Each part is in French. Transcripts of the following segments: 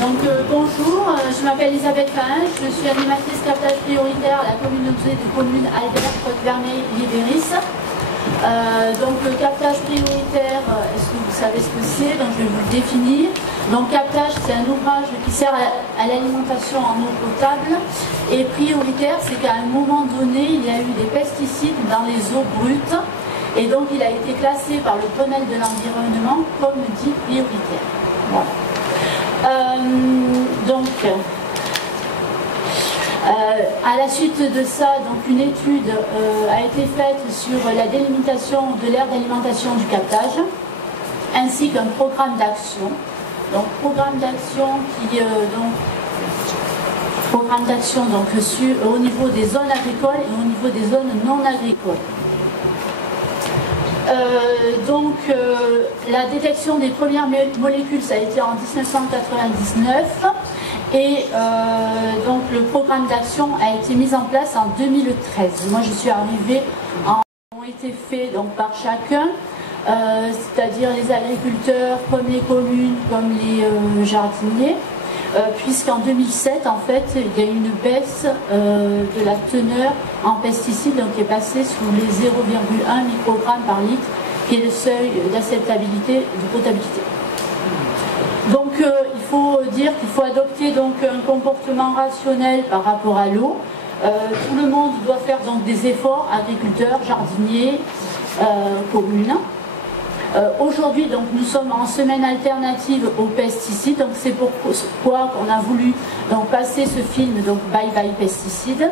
Bonjour, je m'appelle Elisabeth Pahin, je suis animatrice captage prioritaire à la communauté de communes Albert, Côte-Verneuil, Libéris. Le captage prioritaire, est-ce que vous savez ce que c'est? Donc je vais vous le définir. Donc captage, c'est un ouvrage qui sert à l'alimentation en eau potable. Et prioritaire, c'est qu'à un moment donné, il y a eu des pesticides dans les eaux brutes. Et donc il a été classé par le Grenelle de l'environnement comme dit prioritaire. Voilà. À la suite de ça, donc une étude a été faite sur la délimitation de l'aire d'alimentation du captage, ainsi qu'un programme d'action. Donc programme d'action au niveau des zones agricoles et au niveau des zones non agricoles. La détection des premières molécules, ça a été en 1999 et le programme d'action a été mis en place en 2013. Moi je suis arrivée, ont été faits donc, par chacun, c'est-à-dire les agriculteurs, comme les communes, comme les jardiniers, puisqu'en 2007 en fait il y a eu une baisse de la teneur en pesticides donc, qui est passée sous les 0,1 microgrammes par litre qui est le seuil d'acceptabilité de potabilité. Donc il faut dire qu'il faut adopter donc, un comportement rationnel par rapport à l'eau. Tout le monde doit faire donc, des efforts, agriculteurs, jardiniers, communes. Aujourd'hui, donc, nous sommes en semaine alternative aux pesticides, donc c'est pourquoi on a voulu donc, passer ce film donc Bye Bye Pesticides,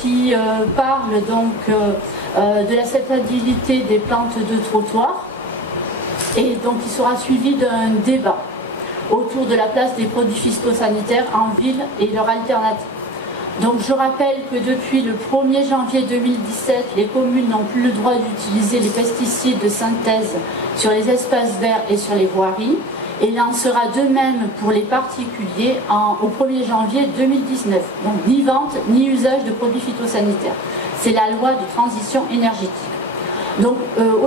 qui parle donc de l'acceptabilité des plantes de trottoir et donc il sera suivi d'un débat autour de la place des produits phytosanitaires en ville et leur alternative. Donc je rappelle que depuis le 1er janvier 2017, les communes n'ont plus le droit d'utiliser les pesticides de synthèse sur les espaces verts et sur les voiries. Et il en sera de même pour les particuliers au 1er janvier 2019. Donc ni vente ni usage de produits phytosanitaires. C'est la loi de transition énergétique. Donc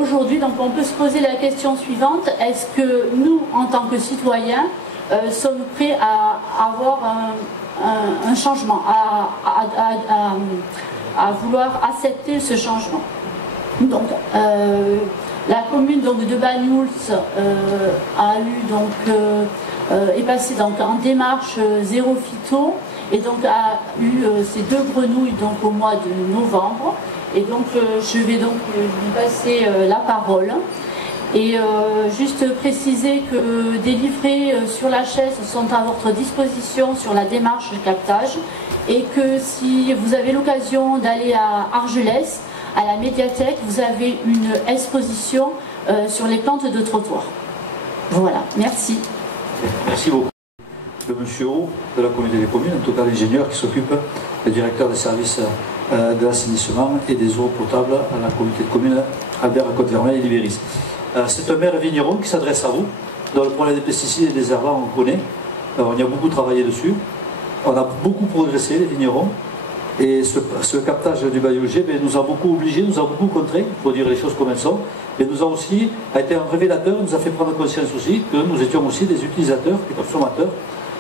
aujourd'hui, on peut se poser la question suivante, est-ce que nous, en tant que citoyens, sommes prêts à avoir un changement, à vouloir accepter ce changement. Donc, la commune donc, de Banyuls est passée donc, en démarche zéro phyto et donc a eu ces 2 grenouilles donc, au mois de novembre. Et donc je vais donc lui passer la parole. Et juste préciser que des livrets sur la chaise sont à votre disposition sur la démarche de captage et que si vous avez l'occasion d'aller à Argelès, à la médiathèque, vous avez une exposition sur les plantes de trottoir. Voilà, merci. Merci beaucoup. Le monsieur O de la communauté des communes, en tout cas l'ingénieur qui s'occupe, le directeur des services de l'assainissement et des eaux potables à la communauté de communes Albert Côte-Verneuil et Libéris. C'est un maire vigneron qui s'adresse à vous. Dans le problème des pesticides et des herbants, on connaît. On y a beaucoup travaillé dessus. On a beaucoup progressé, les vignerons. Et ce captage du BioG nous a beaucoup obligés, nous a beaucoup contraints, il faut dire les choses comme elles sont. Et nous a aussi été un révélateur, nous a fait prendre conscience aussi que nous étions aussi des utilisateurs, des consommateurs,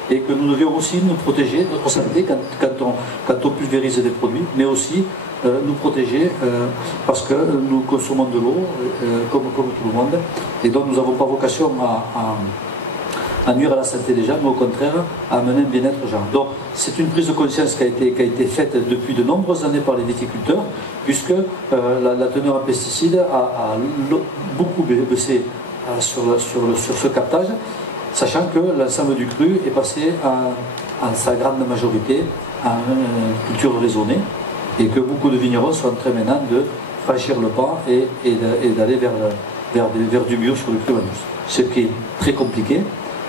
et que nous devions aussi nous protéger, notre santé, quand on pulvérise des produits, mais aussi nous protéger parce que nous consommons de l'eau comme tout le monde, et donc nous n'avons pas vocation à nuire à la santé des gens, mais au contraire à amener un bien-être aux gens. Donc c'est une prise de conscience qui a été faite depuis de nombreuses années par les viticulteurs, puisque la teneur en pesticides a beaucoup baissé sur ce captage, sachant que l'ensemble du cru est passé en sa grande majorité en culture raisonnée, et que beaucoup de vignerons sont en train maintenant de franchir le pas et d'aller vers du bio sur le cru Banyuls. Ce qui est très compliqué,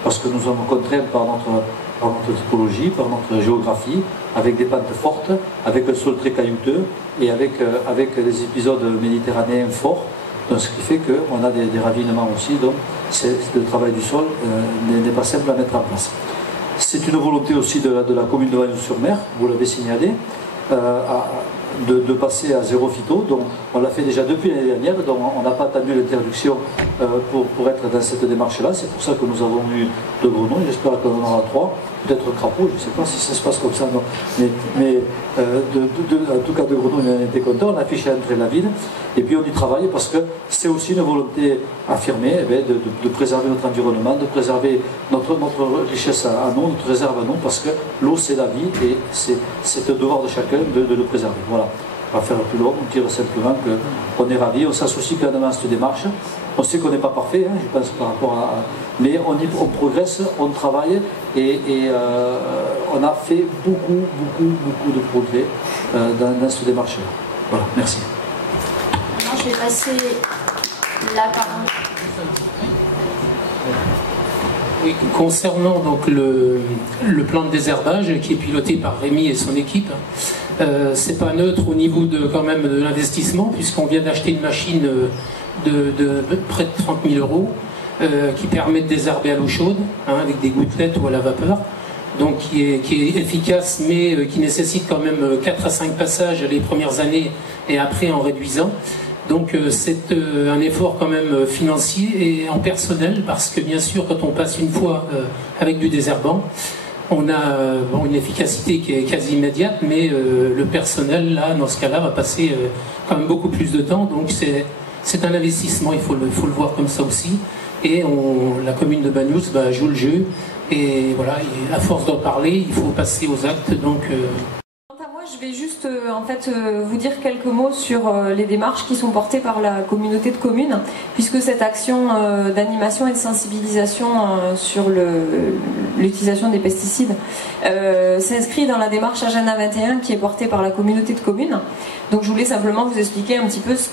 parce que nous sommes contraints par notre typologie, par notre géographie, avec des pentes fortes, avec un sol très caillouteux et avec des épisodes méditerranéens forts, donc ce qui fait qu'on a des ravinements aussi, donc le travail du sol n'est pas simple à mettre en place. C'est une volonté aussi de la commune de Banyuls-sur-Mer, vous l'avez signalé, de passer à zéro phyto. Donc on l'a fait déjà depuis l'année dernière, donc on n'a pas attendu l'interdiction pour être dans cette démarche-là. C'est pour ça que nous avons eu 2 grenouilles, j'espère qu'on en aura 3, peut-être un crapaud, je ne sais pas si ça se passe comme ça, non. Mais en tout cas 2 grenouilles, on était contents, on a affiché à l'entrée de la ville, et puis on y travaille parce que c'est aussi une volonté affirmée de préserver notre environnement, de préserver notre richesse à nous, notre réserve à nous, parce que l'eau c'est la vie et c'est le devoir de chacun de le préserver. Voilà. On va faire plus long, on dire simplement qu'on est ravis, on s'associe pleinement à cette démarche. On sait qu'on n'est pas parfait, hein, je pense, par rapport à... Mais on progresse, on travaille et on a fait beaucoup de progrès dans cette démarche-là. Voilà, merci. Maintenant, je vais passer la parole. Oui, concernant donc le plan de désherbage qui est piloté par Rémi et son équipe, c'est pas neutre au niveau quand même de l'investissement, puisqu'on vient d'acheter une machine de près de 30 000 euros qui permet de désherber à l'eau chaude, hein, avec des gouttelettes ou à la vapeur, donc qui est efficace, mais qui nécessite quand même 4 à 5 passages les premières années et après en réduisant. Donc c'est un effort quand même financier et en personnel, parce que bien sûr quand on passe une fois avec du désherbant, on a une efficacité qui est quasi immédiate, mais le personnel là dans ce cas-là va passer quand même beaucoup plus de temps, donc c'est un investissement, il faut le voir comme ça aussi. Et la commune de Bagnous joue le jeu, et voilà, à force d'en parler, il faut passer aux actes. Donc moi, je vais juste vous dire quelques mots sur les démarches qui sont portées par la communauté de communes, puisque cette action d'animation et de sensibilisation sur l'utilisation des pesticides s'inscrit dans la démarche Agenda 21 qui est portée par la communauté de communes. Donc je voulais simplement vous expliquer un petit peu ce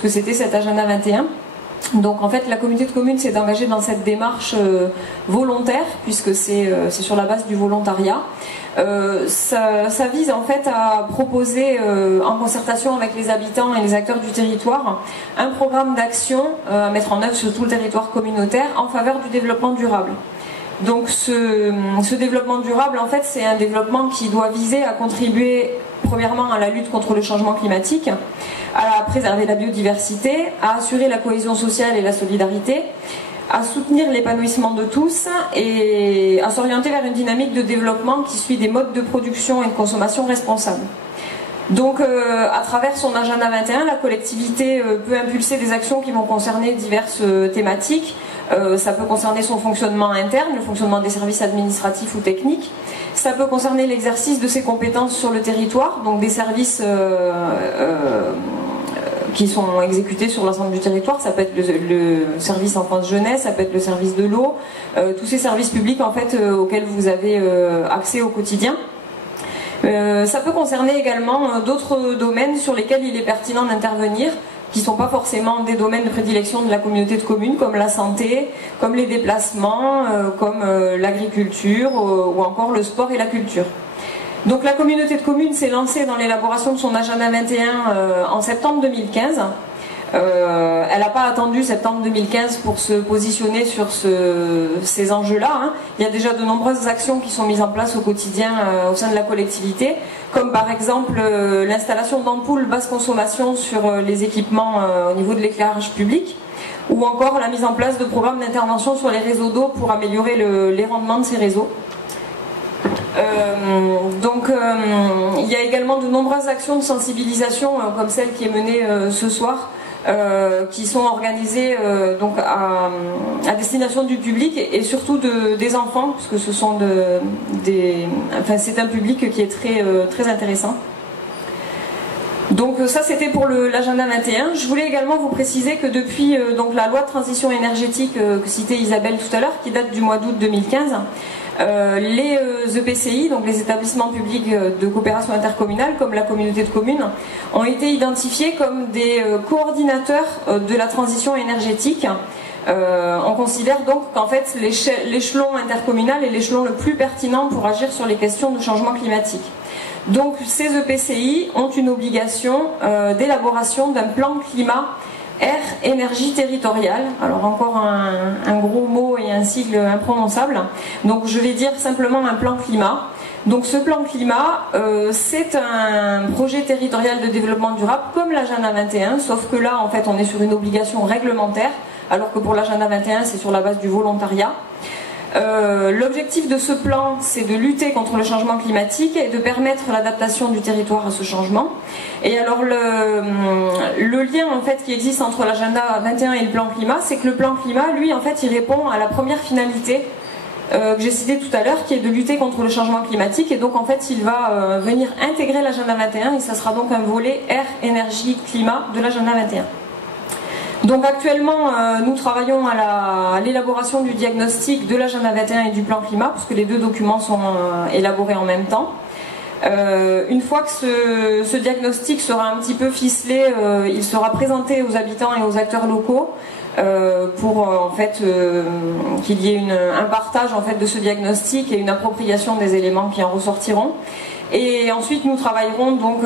que c'était cet Agenda 21. Donc en fait la communauté de communes s'est engagée dans cette démarche volontaire, puisque c'est sur la base du volontariat. Ça vise en fait à proposer en concertation avec les habitants et les acteurs du territoire un programme d'action à mettre en œuvre sur tout le territoire communautaire en faveur du développement durable. Donc ce développement durable en fait c'est un développement qui doit viser à contribuer premièrement à la lutte contre le changement climatique, à préserver la biodiversité, à assurer la cohésion sociale et la solidarité, à soutenir l'épanouissement de tous et à s'orienter vers une dynamique de développement qui suit des modes de production et de consommation responsables. Donc à travers son agenda 21, la collectivité peut impulser des actions qui vont concerner diverses thématiques. Ça peut concerner son fonctionnement interne, le fonctionnement des services administratifs ou techniques. Ça peut concerner l'exercice de ses compétences sur le territoire, donc des services qui sont exécutés sur l'ensemble du territoire. Ça peut être le service enfance-jeunesse, ça peut être le service de l'eau, tous ces services publics en fait auxquels vous avez accès au quotidien. Ça peut concerner également d'autres domaines sur lesquels il est pertinent d'intervenir, qui ne sont pas forcément des domaines de prédilection de la communauté de communes, comme la santé, comme les déplacements, comme l'agriculture ou encore le sport et la culture. Donc la communauté de communes s'est lancée dans l'élaboration de son agenda 21 en septembre 2015. Elle n'a pas attendu septembre 2015 pour se positionner sur ces enjeux-là, hein. Il y a déjà de nombreuses actions qui sont mises en place au quotidien au sein de la collectivité, comme par exemple l'installation d'ampoules basse consommation sur les équipements au niveau de l'éclairage public, ou encore la mise en place de programmes d'intervention sur les réseaux d'eau pour améliorer les rendements de ces réseaux. Il y a également de nombreuses actions de sensibilisation comme celle qui est menée ce soir, qui sont organisées donc à destination du public et surtout des enfants, puisque ce sont c'est un public qui est très intéressant. Donc ça c'était pour l'agenda 21. Je voulais également vous préciser que depuis donc la loi de transition énergétique que citait Isabelle tout à l'heure, qui date du mois d'août 2015, les EPCI, donc les établissements publics de coopération intercommunale, comme la communauté de communes, ont été identifiés comme des coordinateurs de la transition énergétique. On considère donc qu'en fait l'échelon intercommunal est l'échelon le plus pertinent pour agir sur les questions de changement climatique. Donc ces EPCI ont une obligation d'élaboration d'un plan climat R énergie territoriale. Alors encore un gros mot et un sigle imprononçable. Donc je vais dire simplement un plan climat. Donc ce plan climat, c'est un projet territorial de développement durable comme l'agenda 21, sauf que là en fait on est sur une obligation réglementaire, alors que pour l'agenda 21 c'est sur la base du volontariat. L'objectif de ce plan, c'est de lutter contre le changement climatique et de permettre l'adaptation du territoire à ce changement. Et alors le lien en fait qui existe entre l'agenda 21 et le plan climat, c'est que le plan climat, lui en fait, il répond à la première finalité que j'ai citée tout à l'heure, qui est de lutter contre le changement climatique. Et donc en fait, il va venir intégrer l'agenda 21 et ça sera donc un volet air, énergie, climat de l'agenda 21. Donc actuellement, nous travaillons à l'élaboration du diagnostic de l'agenda 21 et du plan climat, puisque les deux documents sont élaborés en même temps. Une fois que ce diagnostic sera un petit peu ficelé, il sera présenté aux habitants et aux acteurs locaux pour en fait qu'il y ait un partage en fait de ce diagnostic et une appropriation des éléments qui en ressortiront. Et ensuite, nous travaillerons donc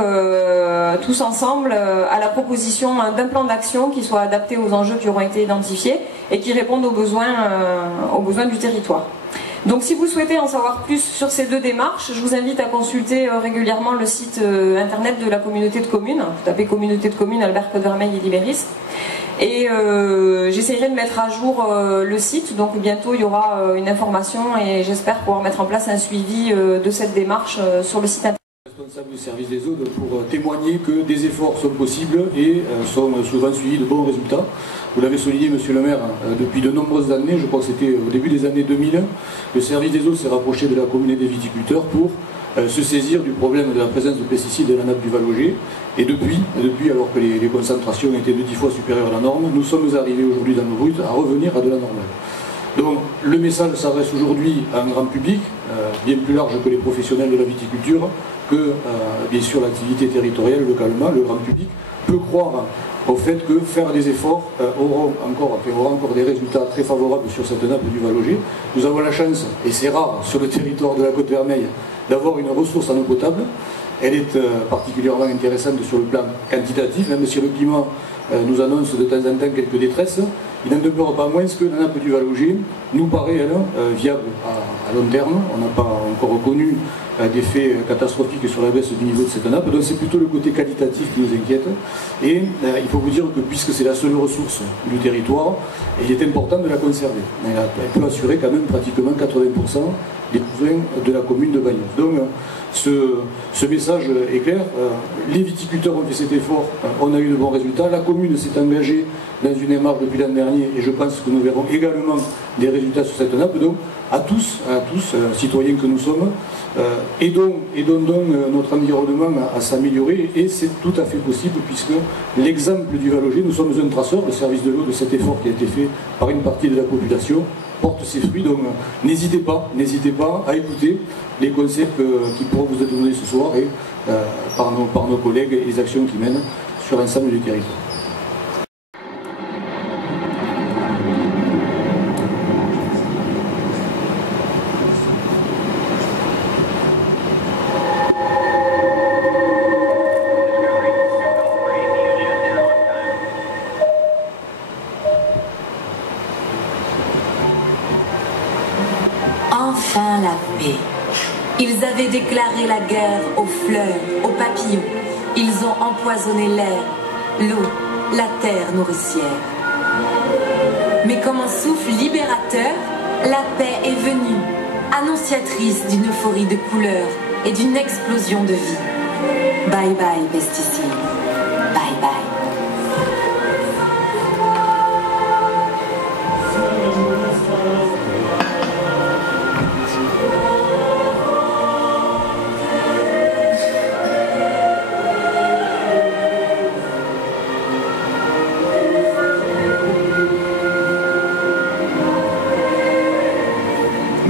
tous ensemble à la proposition d'un plan d'action qui soit adapté aux enjeux qui auront été identifiés et qui répondent aux besoins du territoire. Donc si vous souhaitez en savoir plus sur ces deux démarches, je vous invite à consulter régulièrement le site internet de la communauté de communes. Vous tapez communauté de communes Albert-Côte-Vermeil et Libéris. Et j'essaierai de mettre à jour le site, donc bientôt il y aura une information et j'espère pouvoir mettre en place un suivi de cette démarche sur le site internet. Responsable du service des eaux pour témoigner que des efforts sont possibles et sont souvent suivis de bons résultats. Vous l'avez souligné, monsieur le maire, depuis de nombreuses années, je crois que c'était au début des années 2000, le service des eaux s'est rapproché de la commune et des viticulteurs pour se saisir du problème de la présence de pesticides dans la nappe du Val-Auger. Et depuis, alors que les concentrations étaient de 10 fois supérieures à la norme, nous sommes arrivés aujourd'hui dans nos routes à revenir à de la normale. Donc le message s'adresse aujourd'hui à un grand public, bien plus large que les professionnels de la viticulture, que bien sûr l'activité territoriale localement. Le grand public peut croire au fait que faire des efforts aura encore des résultats très favorables sur cette nappe du Val-Auger. Nous avons la chance, et c'est rare sur le territoire de la Côte-Vermeille, d'avoir une ressource en eau potable. Elle est particulièrement intéressante sur le plan quantitatif, même si le climat nous annonce de temps en temps quelques détresses. Il n'en demeure pas moins que la nappe du Val-Auger nous paraît, elle, viable à long terme. On n'a pas encore connu d'effets catastrophiques sur la baisse du niveau de cette nappe, donc c'est plutôt le côté qualitatif qui nous inquiète. Et il faut vous dire que puisque c'est la seule ressource du territoire, il est important de la conserver. Elle peut assurer quand même pratiquement 80% des besoins de la commune de Bagnols. Donc ce message est clair, les viticulteurs ont fait cet effort, on a eu de bons résultats, la commune s'est engagée dans une démarche depuis l'an dernier et je pense que nous verrons également des résultats sur cette nappe. Donc à tous, citoyens que nous sommes, aidons donc notre environnement à s'améliorer, et c'est tout à fait possible puisque l'exemple du Val-Auger, nous sommes un traceur, le service de l'eau, de cet effort qui a été fait par une partie de la population, porte ses fruits. Donc n'hésitez pas à écouter les conseils qui pourront vous être donnés ce soir et par nos collègues et les actions qu'ils mènent sur l'ensemble du territoire. Enfin la paix. Ils avaient déclaré la guerre aux fleurs, aux papillons. Ils ont empoisonné l'air, l'eau, la terre nourricière. Mais comme un souffle libérateur, la paix est venue, annonciatrice d'une euphorie de couleurs et d'une explosion de vie. Bye bye pesticides. Bye bye.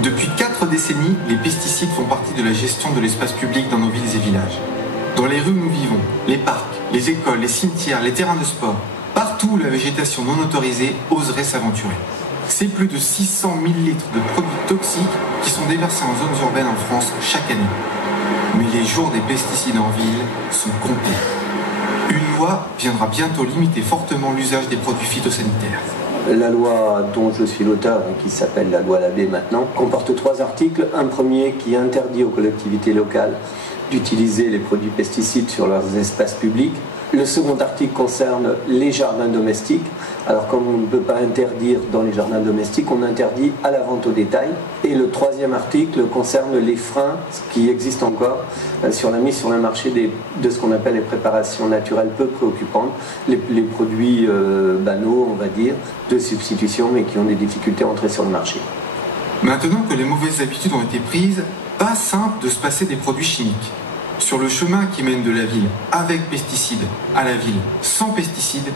Depuis 4 décennies, les pesticides font partie de la gestion de l'espace public dans nos villes et villages. Dans les rues où nous vivons, les parcs, les écoles, les cimetières, les terrains de sport, partout où la végétation non autorisée oserait s'aventurer. C'est plus de 600 000 litres de produits toxiques qui sont déversés en zones urbaines en France chaque année. Mais les jours des pesticides en ville sont comptés. Une loi viendra bientôt limiter fortement l'usage des produits phytosanitaires. La loi dont je suis l'auteur, qui s'appelle la loi Labbé maintenant, comporte 3 articles. Un premier qui interdit aux collectivités locales d'utiliser les produits pesticides sur leurs espaces publics. Le second article concerne les jardins domestiques. Alors comme on ne peut pas interdire dans les jardins domestiques, on interdit à la vente au détail. Et le troisième article concerne les freins qui existent encore sur la mise sur le marché de ce qu'on appelle les préparations naturelles peu préoccupantes, les produits banaux, on va dire, de substitution, mais qui ont des difficultés à entrer sur le marché. Maintenant que les mauvaises habitudes ont été prises, pas simple de se passer des produits chimiques. Sur le chemin qui mène de la ville avec pesticides à la ville sans pesticides,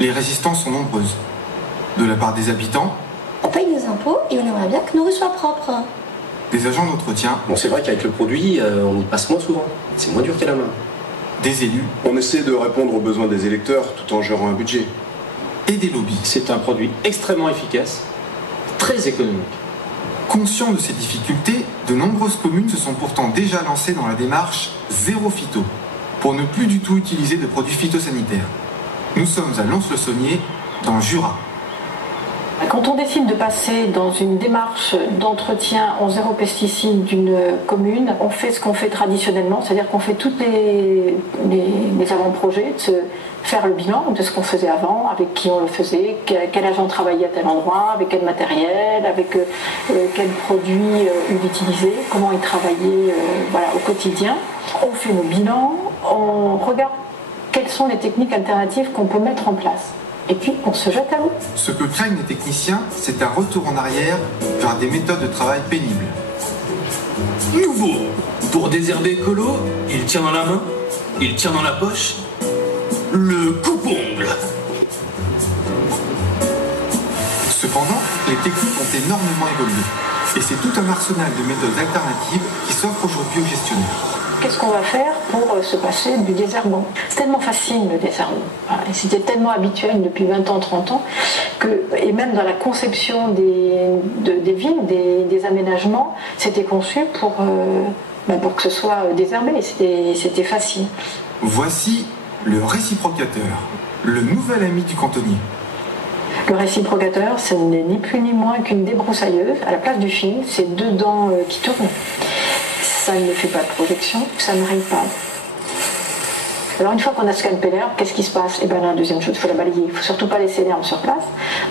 les résistances sont nombreuses. De la part des habitants, on paye des impôts et on aimerait bien que nos rues soient propres. Des agents d'entretien. Bon, c'est vrai qu'avec le produit, on y passe moins souvent. C'est moins dur qu'à la main. Des élus. On essaie de répondre aux besoins des électeurs tout en gérant un budget. Et des lobbies. C'est un produit extrêmement efficace, très économique. Conscients de ces difficultés, de nombreuses communes se sont pourtant déjà lancées dans la démarche zéro phyto, pour ne plus du tout utiliser de produits phytosanitaires. Nous sommes à Lons-le-Saunier, dans le Jura. Quand on décide de passer dans une démarche d'entretien en zéro pesticide d'une commune, on fait ce qu'on fait traditionnellement, c'est-à-dire qu'on fait tous les avant-projets, de faire le bilan de ce qu'on faisait avant, avec qui on le faisait, quel agent travaillait à tel endroit, avec quel matériel, avec quel produit il utilisait, comment il travaillait au quotidien. On fait nos bilans, on regarde quelles sont les techniques alternatives qu'on peut mettre en place. Et puis, on se jette à l'eau. Ce que craignent les techniciens, c'est un retour en arrière vers des méthodes de travail pénibles. Nouveau. Pour désherber écolo, il tient dans la main, il tient dans la poche, le coupe-ongle. Cependant, les techniques ont énormément évolué. Et c'est tout un arsenal de méthodes alternatives qui s'offre aujourd'hui aux gestionnaires. Qu'est-ce qu'on va faire pour se passer du désherbant? C'est tellement facile le désherbant. Voilà. C'était tellement habituel depuis 20 ans, 30 ans, et même dans la conception des villes, des aménagements, c'était conçu pour que ce soit désherbé. C'était facile. Voici le réciprocateur, le nouvel ami du cantonnier. Le réciprocateur, ce n'est ni plus ni moins qu'une débroussailleuse. À la place du fil, c'est 2 dents qui tournent. Ça ne fait pas de projection, ça ne raye pas. Alors une fois qu'on a scalpé l'herbe, qu'est-ce qui se passe? Et bien la deuxième chose, il faut la balayer. Il ne faut surtout pas laisser l'herbe sur place,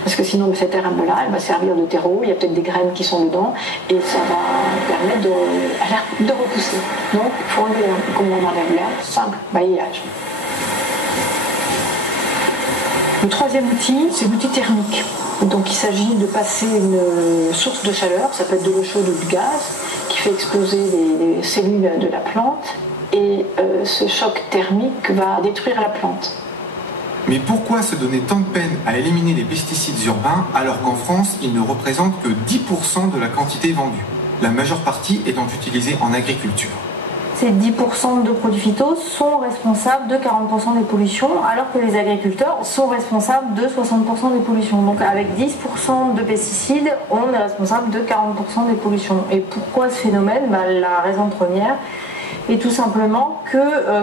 parce que sinon cette herbe-là, elle va servir de terreau, il y a peut-être des graines qui sont dedans, et ça va permettre de repousser. Donc il faut enlever l'herbe. Comment on enlève l'herbe? Simple, balayage. Le troisième outil, c'est l'outil thermique. Donc il s'agit de passer une source de chaleur, ça peut être de l'eau chaude ou du gaz, qui fait exploser les cellules de la plante, et ce choc thermique va détruire la plante. Mais pourquoi se donner tant de peine à éliminer les pesticides urbains alors qu'en France, ils ne représentent que 10% de la quantité vendue, la majeure partie étant utilisée en agriculture? Ces 10% de produits phytos sont responsables de 40% des pollutions, alors que les agriculteurs sont responsables de 60% des pollutions. Donc avec 10% de pesticides, on est responsable de 40% des pollutions. Et pourquoi ce phénomène? La raison première est tout simplement que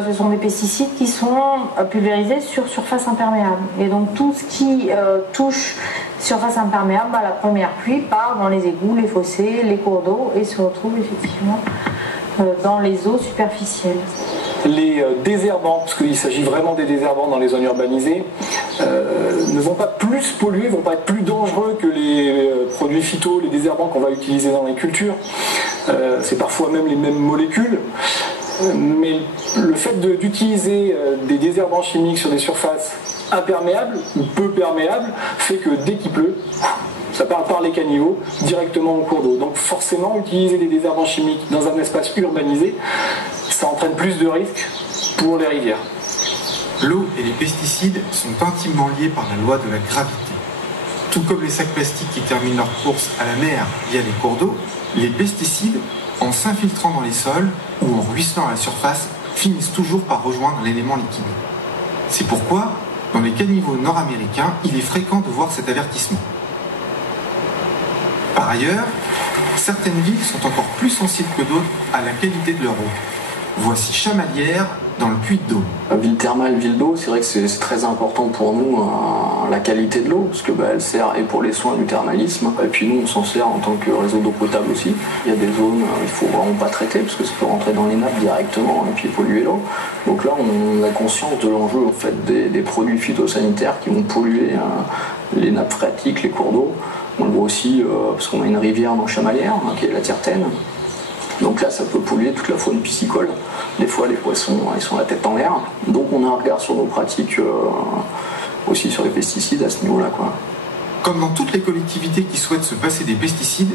ce sont des pesticides qui sont pulvérisés sur surface imperméable. Et donc tout ce qui touche surface imperméable, la première pluie part dans les égouts, les fossés, les cours d'eau et se retrouve effectivement dans les eaux superficielles. Les désherbants, parce qu'il s'agit vraiment des désherbants dans les zones urbanisées, ne vont pas plus polluer, ne vont pas être plus dangereux que les produits phyto, les désherbants qu'on va utiliser dans les cultures. C'est parfois même les mêmes molécules. Mais le fait d'utiliser des désherbants chimiques sur des surfaces imperméables ou peu perméables fait que dès qu'il pleut, ça part par les caniveaux directement au cours d'eau. Donc forcément, utiliser des désherbants chimiques dans un espace urbanisé, ça entraîne plus de risques pour les rivières. L'eau et les pesticides sont intimement liés par la loi de la gravité. Tout comme les sacs plastiques qui terminent leur course à la mer via les cours d'eau, les pesticides, en s'infiltrant dans les sols ou en ruisselant à la surface, finissent toujours par rejoindre l'élément liquide. C'est pourquoi, dans les caniveaux nord-américains, il est fréquent de voir cet avertissement. Par ailleurs, certaines villes sont encore plus sensibles que d'autres à la qualité de leur eau. Voici Chamalières, dans le Puy-de-Dôme. Ville thermale, ville d'eau, c'est vrai que c'est très important pour nous, la qualité de l'eau, parce que elle sert et pour les soins du thermalisme, et puis nous on s'en sert en tant que réseau d'eau potable aussi. Il y a des zones il faut vraiment pas traiter, parce que ça peut rentrer dans les nappes directement et puis polluer l'eau. Donc là on a conscience de l'enjeu en fait, des produits phytosanitaires qui vont polluer les nappes phréatiques, les cours d'eau. On le voit aussi parce qu'on a une rivière dans Chamalières, qui est la Tiertaine. Donc là, ça peut polluer toute la faune piscicole. Des fois, les poissons, ils sont la tête en l'air. Donc on a un regard sur nos pratiques, aussi sur les pesticides à ce niveau-là, quoi. Comme dans toutes les collectivités qui souhaitent se passer des pesticides,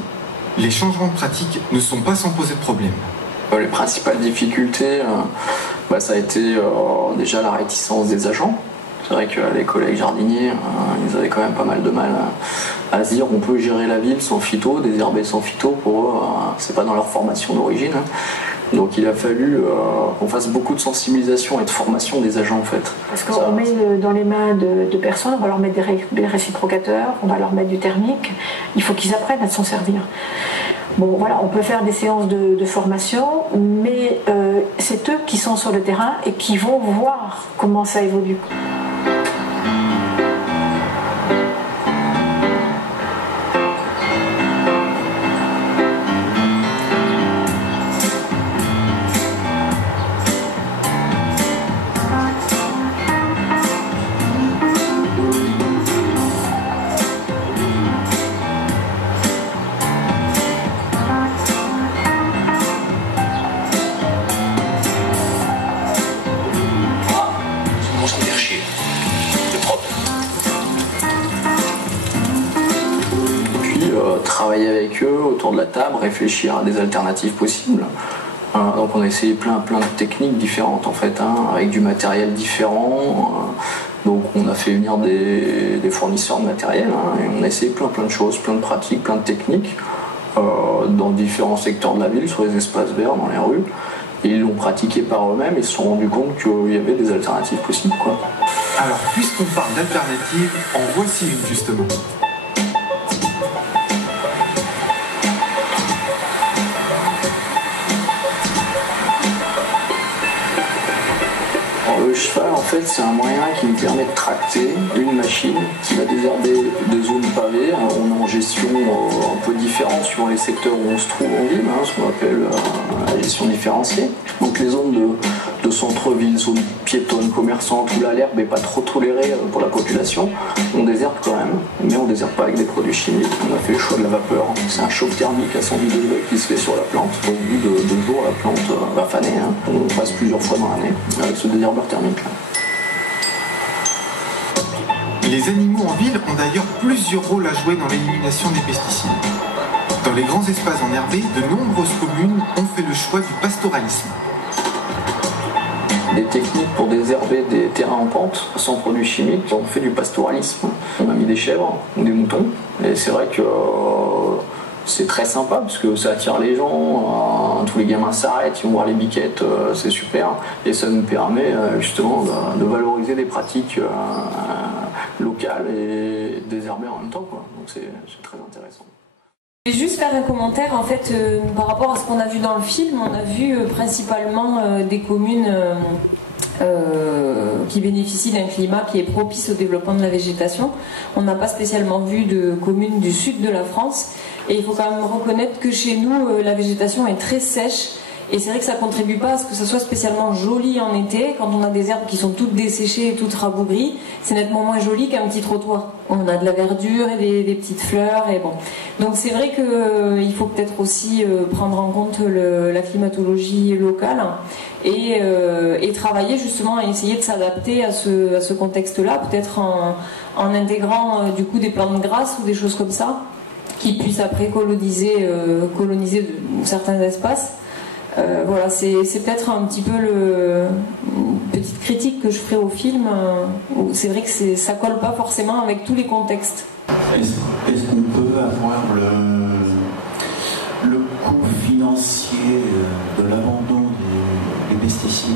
les changements de pratiques ne sont pas sans poser de problème. Les principales difficultés, ça a été déjà la réticence des agents. C'est vrai que les collègues jardiniers, ils avaient quand même pas mal de mal à se dire on peut gérer la ville sans phyto, désherber sans phyto, pour eux, c'est pas dans leur formation d'origine. Donc il a fallu qu'on fasse beaucoup de sensibilisation et de formation des agents en fait. Parce qu'on met dans les mains de personnes, on va leur mettre des réciprocateurs, on va leur mettre du thermique, il faut qu'ils apprennent à s'en servir. Bon voilà, on peut faire des séances de formation, mais c'est eux qui sont sur le terrain et qui vont voir comment ça évolue. Travailler avec eux autour de la table, réfléchir à des alternatives possibles. Donc on a essayé plein de techniques différentes en fait, avec du matériel différent. Donc on a fait venir des fournisseurs de matériel et on a essayé plein de choses, plein de pratiques, plein de techniques dans différents secteurs de la ville, sur les espaces verts, dans les rues. Et ils l'ont pratiqué par eux-mêmes et se sont rendus compte qu'il y avait des alternatives possibles, quoi. Alors puisqu'on parle d'alternatives, en voici une justement. Le cheval, en fait, c'est un moyen qui nous permet de tracter une machine qui va désherber des zones pavées. On est en gestion un peu différente suivant les secteurs où on se trouve en ville, ce qu'on appelle la gestion différenciée. Donc les zones de centre-ville, zones piétonnes, commerçantes, où l'herbe n'est pas trop tolérée pour la population, on désherbe quand même, mais on ne désherbe pas avec des produits chimiques. On a fait le choix de la vapeur. C'est un choc thermique à 110 degrés qui se fait sur la plante. Au bout de 2 jours, la plante va faner. On passe plusieurs fois dans l'année avec ce désherbeur thermique. Les animaux en ville ont d'ailleurs plusieurs rôles à jouer dans l'élimination des pesticides. Dans les grands espaces enherbés, de nombreuses communes ont fait le choix du pastoralisme. Des techniques pour désherber des terrains en pente sans produits chimiques, on fait du pastoralisme. On a mis des chèvres ou des moutons et c'est vrai que c'est très sympa parce que ça attire les gens, tous les gamins s'arrêtent, ils vont voir les biquettes, c'est super et ça nous permet justement de valoriser des pratiques locales et désherber en même temps, quoi. Donc c'est très intéressant. Je vais juste faire un commentaire en fait par rapport à ce qu'on a vu dans le film. On a vu principalement des communes qui bénéficient d'un climat qui est propice au développement de la végétation. On n'a pas spécialement vu de communes du sud de la France et il faut quand même reconnaître que chez nous la végétation est très sèche. Et c'est vrai que ça contribue pas à ce que ça soit spécialement joli en été. Quand on a des herbes qui sont toutes desséchées et toutes rabougries, c'est nettement moins joli qu'un petit trottoir. On a de la verdure et des petites fleurs et bon. Donc c'est vrai qu'il faut peut-être aussi prendre en compte la climatologie locale et travailler justement à essayer de s'adapter à ce contexte-là, peut-être en intégrant du coup des plantes grasses ou des choses comme ça qui puissent après coloniser certains espaces. Voilà, c'est peut-être un petit peu une petite critique que je ferai au film. C'est vrai que ça colle pas forcément avec tous les contextes. Est-ce qu'on peut avoir le coût financier de l'abandon des pesticides?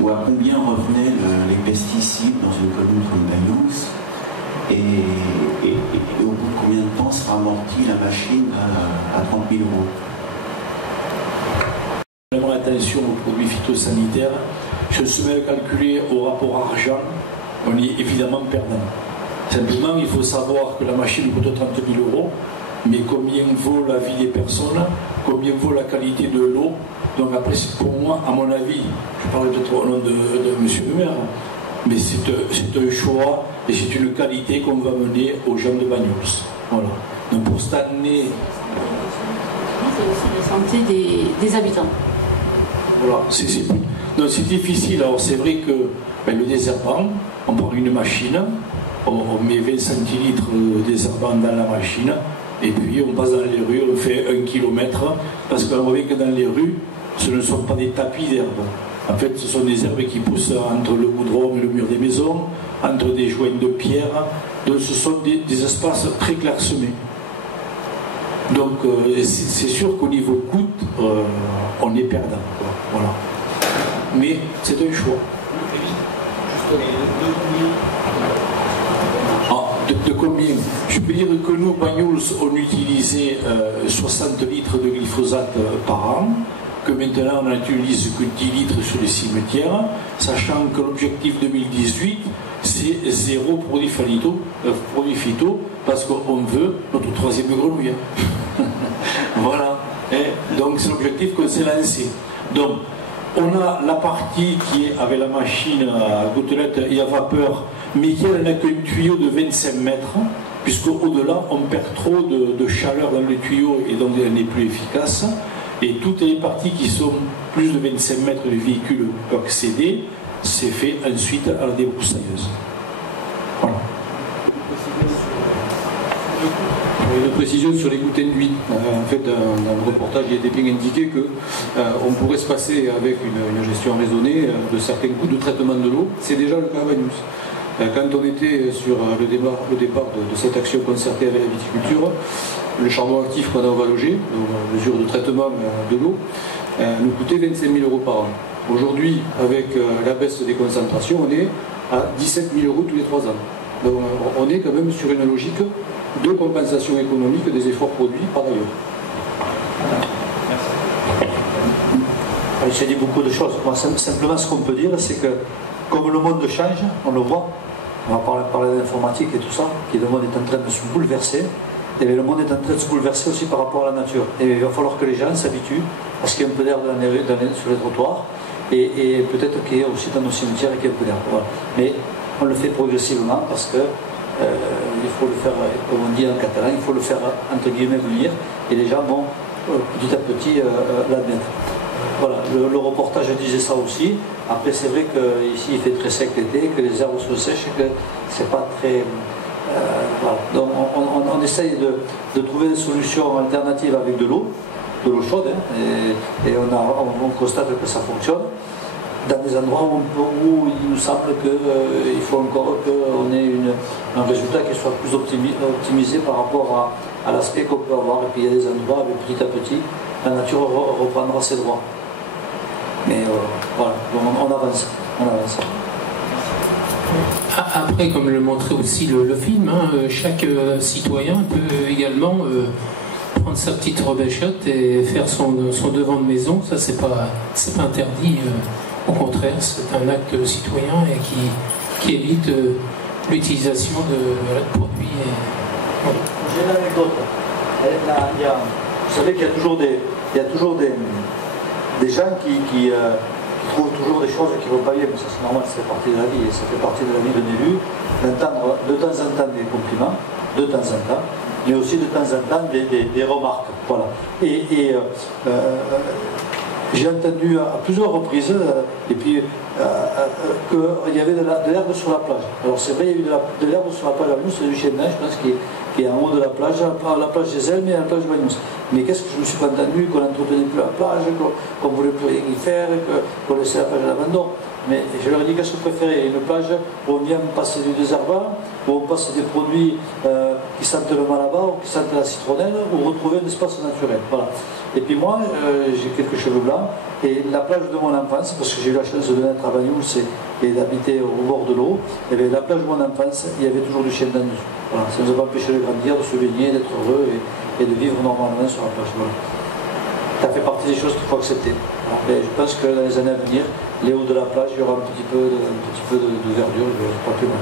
Ou à combien revenaient les pesticides dans une commune comme Bayous? Et au bout de combien de temps sera amortie la machine à 30 000 €? J'aimerais attention aux produits phytosanitaires. Je se mets à calculer au rapport argent, on est évidemment perdant. Simplement, il faut savoir que la machine coûte 30 000 €, mais combien vaut la vie des personnes, combien vaut la qualité de l'eau. Donc après, pour moi, à mon avis, je parle peut-être au nom de M. le maire, mais c'est un choix et c'est une qualité qu'on va mener aux gens de Bagnols. Voilà. Donc pour cette année... C'est aussi la santé des habitants. Voilà, c'est difficile. Alors c'est vrai que le désherbant, on prend une machine, on met 20 centilitres de désherbant dans la machine, et puis on passe dans les rues, on fait 1 km, parce qu'on voit que dans les rues, ce ne sont pas des tapis d'herbe. En fait, ce sont des herbes qui poussent entre le goudron et le mur des maisons, entre des joints de pierre. Donc ce sont des espaces très clairsemés. Donc c'est sûr qu'au niveau coût, on est perdant. Voilà. Mais c'est un choix. De combien? Je peux dire que nous, Bagnols, on utilisait 60 litres de glyphosate par an, que maintenant on n'utilise que 10 litres sur les cimetières, sachant que l'objectif 2018, c'est 0 produit phyto, parce qu'on veut notre 3e grenouille. Voilà. Et donc c'est l'objectif qu'on s'est lancé. Donc, on a la partie qui est avec la machine à gouttelette et à vapeur, mais qui n'a qu'un tuyau de 25 mètres, puisqu'au-delà, on perd trop de chaleur dans le tuyau et donc elle n'est plus efficace. Et toutes les parties qui sont plus de 25 mètres de véhicule peuvent accéder, c'est fait ensuite à la débroussailleuse. Voilà. Une précision sur les gouttins d'huile. En fait, dans le reportage, il était bien indiqué qu'on pourrait se passer avec une gestion raisonnée de certains coûts de traitement de l'eau. C'est déjà le cas à Bagnols. Quand on était sur le départ de cette action concertée avec la viticulture, le charbon actif qu'on a au Val-Auger, donc mesure de traitement de l'eau, nous coûtait 25 000 € par an. Aujourd'hui, avec la baisse des concentrations, on est à 17 000 € tous les 3 ans. Donc on est quand même sur une logique de compensation économique des efforts produits par ailleurs. Il s'est dit beaucoup de choses. Moi, simplement, ce qu'on peut dire, c'est que comme le monde change, on le voit, on va parler d'informatique et tout ça, que le monde est en train de se bouleverser, et le monde est en train de se bouleverser aussi par rapport à la nature. Et il va falloir que les gens s'habituent à ce qu'il y ait un peu d'air sur les trottoirs, et peut-être qu'il y ait aussi dans nos cimetières qu'il y ait un peu d'air. Voilà. Mais on le fait progressivement parce que il faut le faire, comme on dit en catalan, il faut le faire entre guillemets venir, et les gens vont petit à petit l'admettre. Voilà, le reportage disait ça aussi. Après, c'est vrai qu'ici il fait très sec l'été, que les herbes sont sèches, que c'est pas très. Voilà. Donc on essaye de trouver des solutions alternatives avec de l'eau chaude, hein, et on constate que ça fonctionne. Dans des endroits où il nous semble qu'il faut encore qu'on ait un résultat qui soit plus optimisé par rapport à l'aspect qu'on peut avoir. Et puis il y a des endroits où petit à petit, la nature reprendra ses droits. Mais voilà, on avance. Après, comme le montrait aussi le film, hein, chaque citoyen peut également prendre sa petite rebêchotte et faire son devant de maison. Ça, c'est pas interdit. Au contraire, c'est un acte citoyen et qui évite l'utilisation de produits. Voilà. J'ai une anecdote. Vous savez qu'il y a toujours des gens qui trouvent toujours des choses qui ne vont pas bien, mais ça c'est normal, ça fait partie de la vie, et ça fait partie de la vie d'un élu, d'entendre de temps en temps des compliments, de temps en temps, mais aussi de temps en temps des remarques. Voilà. J'ai entendu à plusieurs reprises qu'il y avait de l'herbe sur la plage. Alors c'est vrai, il y a eu de l'herbe sur la plage à nous, c'est du chêne, je pense, qui est en haut de la plage des Elmes et la plage Bagnols. Mais qu'est-ce que je me suis pas entendu, qu'on n'entretenait plus la plage, qu'on ne voulait plus rien y faire, qu'on laissait la plage à l'abandon. Mais je leur ai dit, qu'est-ce que vous préférez? Une plage où on vient passer du désherbant, où on passe des produits qui sentent le malabar, ou qui sentent la citronnelle, ou retrouver un espace naturel. Voilà. Et puis moi, j'ai quelques cheveux blancs, et la plage de mon enfance, parce que j'ai eu la chance de naître à Bagnols et d'habiter au bord de l'eau, et bien la plage de mon enfance, il y avait toujours du chêne dans dessus. Voilà. Ça ne nous a pas empêché de grandir, de se baigner, d'être heureux et de vivre normalement sur la plage. Voilà. Ça fait partie des choses qu'il faut accepter. Mais je pense que dans les années à venir, les hauts de la plage, il y aura un petit peu de verdure, pas plus mal.